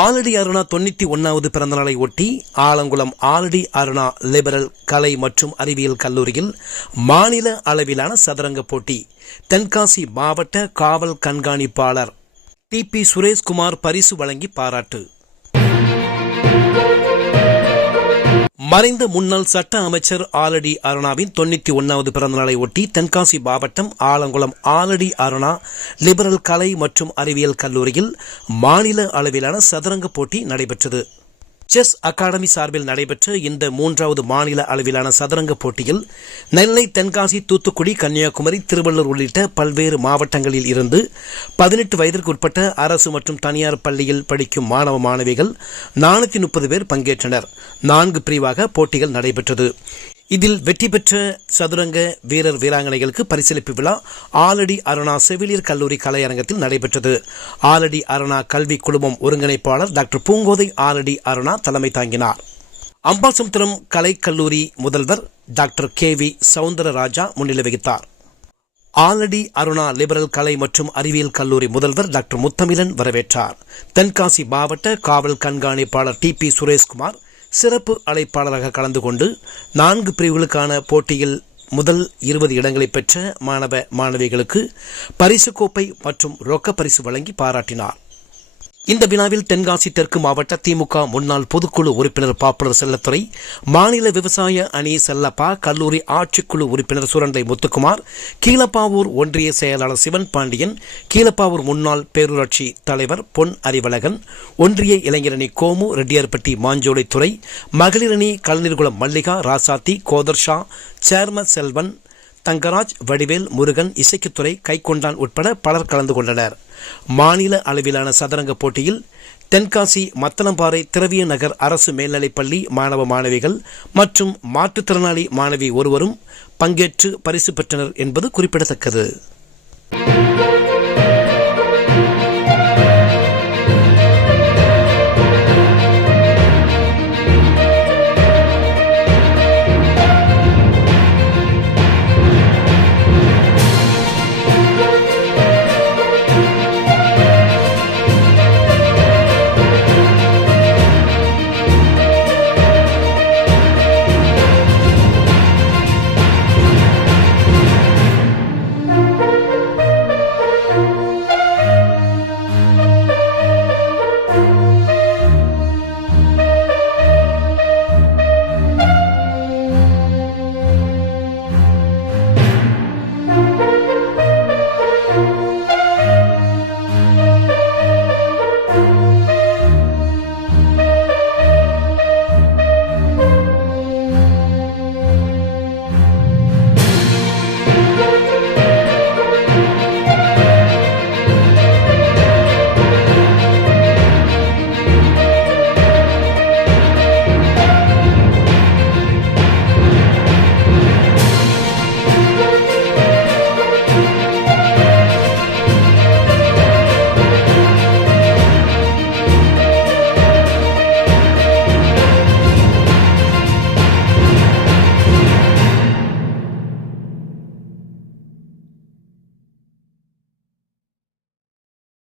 ஆலடி அருணா 91வது பிறந்தநாளை ஒட்டி ஆலங்குளம் ஆலடி அருணா லிபரல் கலை மற்றும் அறிவியல் கல்லூரியில் மாநில அளவிலான சதுரங்க போட்டி. தென்காசி மாவட்ட காவல் கண்காணிப்பாளர் TP சுரேஷ்குமார் பரிசு வழங்கி பாராட்டு. மறைந்த முன்னாள் சட்ட அமைச்சர் ஆலடி அருணாவின் 91வது பிறந்தநாளை ஒட்டி தென்காசி மாவட்டம் ஆலங்குளம் ஆலடி அருணா லிபரல் கலை மற்றும் அறிவியல் கல்லூரியில் மாநில அளவிலான சதுரங்க போட்டி நடைபெற்றது. செஸ் அகாடமி சார்பில் நடைபெற்ற இந்த 3வது மாநில அளவிலான சதுரங்க போட்டியில் நெல்லை, தென்காசி, தூத்துக்குடி, கன்னியாகுமரி, திருவள்ளூர் உள்ளிட்ட பல்வேறு மாவட்டங்களில் இருந்து 18 வயதிற்கு உட்பட்ட அரசு மற்றும் தனியார் பள்ளியில் படிக்கும் மாணவ மாணவிகள் 430 பேர் பங்கேற்றனர். 4 பிரிவாக போட்டிகள் நடைபெற்றது. இதில் வெற்றி பெற்ற சதுரங்க வீரர் வீராங்கனைகளுக்கு பரிசளிப்பு விழா ஆலடி அருணா செவிலியர் கல்லூரி கலையரங்கத்தில் நடைபெற்றது. ஆலடி அருணா கல்வி குழுமம் ஒருங்கிணைப்பாளர் டாக்டர் பூங்கோதை ஆலடி அருணா தலைமை தாங்கினார். அம்பாசமுத்திரம் கலைக்கல்லூரி முதல்வர் டாக்டர் KV சவுந்தரராஜா முன்னிலை வகித்தார். ஆலடி அருணா லிபரல் கலை மற்றும் அறிவியல் கல்லூரி முதல்வர் டாக்டர் முத்தமிழன் வரவேற்றார். தென்காசி மாவட்ட காவல் கண்காணிப்பாளர் TP சுரேஷ்குமார் சிறப்பு அழைப்பாளராக கலந்து கொண்டு 4 பிரிவுகளுக்கான போட்டியில் முதல் 20 இடங்களை பெற்ற மாணவ மாணவிகளுக்கு பரிசு கோப்பை மற்றும் ரொக்க பரிசு வழங்கி பாராட்டினார். இந்த விழாவில் தென்காசி தெற்கு மாவட்ட திமுக முன்னாள் பொதுக்குழு உறுப்பினர் பாப்புலர் செல்லத்துறை, மாநில விவசாய அணி செல்லப்பா, கல்லூரி ஆட்சிக்குழு உறுப்பினர் சுரண்டை முத்துக்குமார், கீழப்பாவூர் ஒன்றிய செயலாளர் சிவன் பாண்டியன், கீழப்பாவூர் முன்னாள் பேரூராட்சி தலைவர் பொன் அறிவழகன், ஒன்றிய இளைஞரணி கோமு ரெட்டியார்பட்டி மாஞ்சோலை துறை, மகளிரணி கலைஞர்குளம் மல்லிகா, ராசாத்தி, கோதர்ஷா, சேர்மன் செல்வன், தங்கராஜ், வடிவேல், முருகன், இசைக்குத்துறை, கைக்கொண்டான் உட்பட பலர் கலந்து கொண்டனர். மாநில அளவிலான சதுரங்க போட்டியில் தென்காசி மத்தளம்பாறை திரவிய நகர் அரசு மேல்நிலைப்பள்ளி மாணவ மாணவிகள் மற்றும் மாற்றுத்திறனாளி மாணவி ஒருவரும் பங்கேற்று பரிசு பெற்றனர் என்பது குறிப்பிடத்தக்கது.